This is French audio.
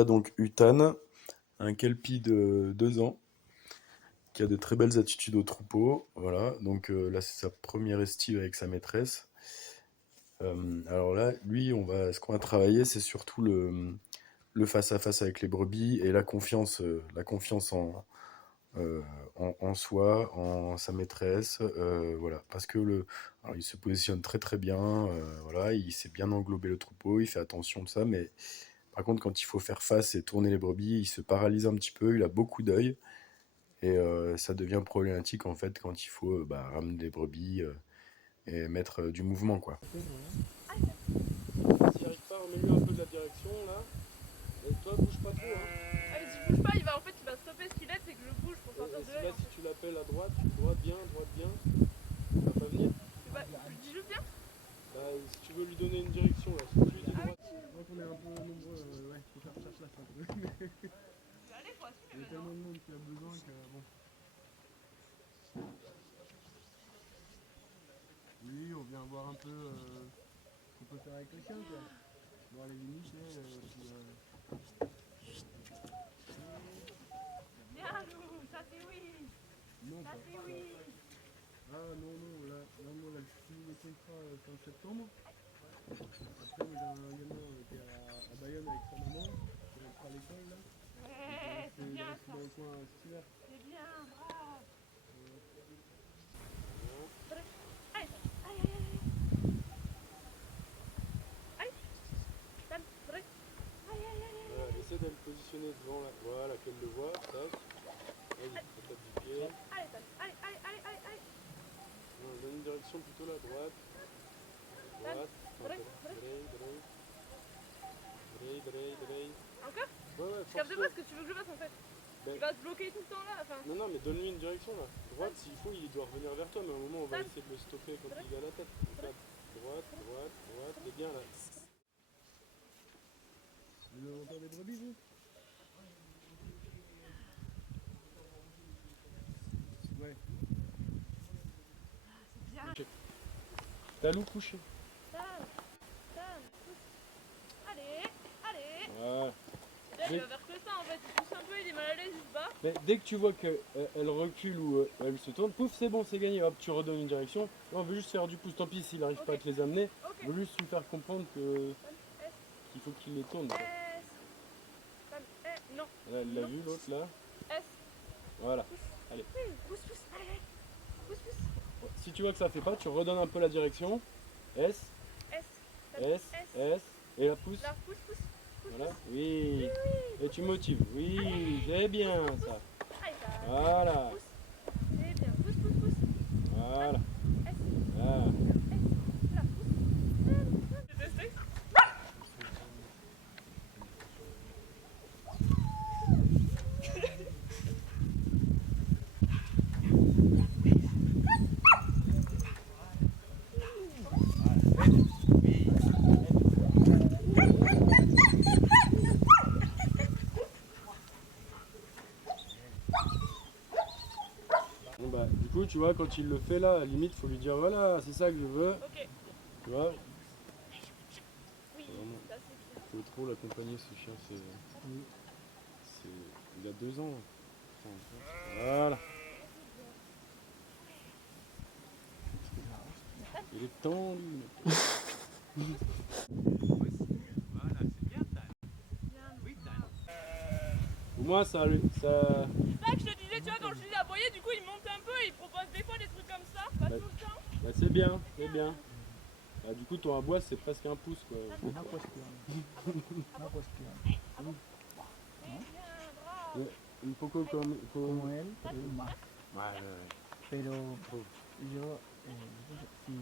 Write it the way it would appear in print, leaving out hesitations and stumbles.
Voilà donc Utan, un kelpie de 2 ans, qui a de très belles attitudes au troupeau. Voilà, donc là c'est sa première estive avec sa maîtresse. Alors là, lui, ce qu'on va travailler, c'est surtout le face-à-face avec les brebis et la confiance euh, en soi, en sa maîtresse. Voilà, parce que alors, il se positionne très très bien. Voilà, il sait bien englober le troupeau, il fait attention de ça, mais par contre, quand il faut faire face et tourner les brebis, il se paralyse un petit peu, il a beaucoup d'œil. Et ça devient problématique en fait quand il faut ramener des brebis et mettre du mouvement quoi. S'il arrive pas, remets-lui un peu de la direction là. Et toi, bouge pas trop. Hein. Ah mais si je bouge pas, il va stopper ce qu'il est, c'est que je bouge pour sortir de Et l'œil là, en si fait. tu l'appelles à droite, droite bien, il va pas venir. Je lui dis juste bien. Bah, si tu veux lui donner une direction là, si tu lui dis droite. Donc on est un peu nombreux, ouais, faut faire chasse là, un peu. Allez, faut assumer Il y a maintenant. tellement de monde qui a besoin que bon. Oui, on vient voir un peu ce qu'on peut faire avec les chiens, quoi. Voir les limites, Bien Lou, ça c'est oui. Non, Ça pas. c'est oui. Ah non, non, là, je finis le contrat fin septembre. Après, moi, j'ai un gamin qui est à Bayonne avec sa maman, qui rentre à l'école là. Ouais, c'est Il bien reste ça. dans le coin cet hiver. C'est bien, bravo. Bon. Allez, allez, allez. Allez, allez, allez, allez. Voilà, essaie de le positionner devant là. Voilà, qu'elle le voit. Tac. Vas-y, tape du pied. Allez, allez, allez, allez, allez, allez. Non, donne une direction plutôt là, droite. Droite. Draille, Draille. Encore? Ouais, ouais, Je capte force-le. pas ce que tu veux que je fasse en fait. Ben, Il va se bloquer tout le temps là, enfin. non, non, mais donne-lui une direction là. Droite, s'il faut, il doit revenir vers toi, mais à un moment, on va Tac. essayer de le stopper quand il est à la tête. Tape. Droite, il est bien là. Vous avez encore des brebis, vous? Ouais. C'est bien. T'as loup couché. Tam, tam, pousse. Allez, allez. Voilà. Là, il va faire que ça en fait. Il pousse un peu, il est mal à l'aise, il se bat. Mais dès que tu vois qu'elle recule ou elle se tourne, pouf, c'est bon, c'est gagné. Hop, tu redonnes une direction. Là, on veut juste faire du pouce. Tant pis s'il n'arrive pas à te les amener. Ok. On veut juste lui faire comprendre S, qu'il faut qu'il les tourne. Quoi. S. Tam, non. Là, elle l'a Non. vu, l'autre là. S. Voilà. Pousse. Allez. Pousse, pousse. Allez, allez. Pousse, pousse. Si tu vois que ça fait pas, tu redonnes un peu la direction. S, S. Tam, S, S. Et la pousse. Là, pousse, pousse. Pousse, Voilà. pousse. Oui. Oui. Et tu motives. Oui, c'est bien ça. Allez, ça. Voilà. Pousse. C'est bien. Pousse, pousse, pousse. Voilà. S. Ah. S. Là, pousse. J'ai testé. Bon bah, du coup, tu vois, quand il le fait là, à la limite, faut lui dire voilà, c'est ça que je veux. Ok. Tu vois, Oui, vraiment, ça c'est bien. faut trop l'accompagner ce chien, il a 2 ans. Voilà. Il est tendu. Au moins ça. C'est ça que je te disais, tu vois, quand je lui dis aboyer, du coup il monte un peu et il propose des fois des trucs comme ça, pas Bah, tout le temps. Bah, c'est bien, c'est bien. Bah, du coup, ton abois c'est presque un pouce quoi. Una cuestión. Una cuestión. C'est bien, bravo. Un poco Como él, pero más. Ouais, Pero Trop. yo, si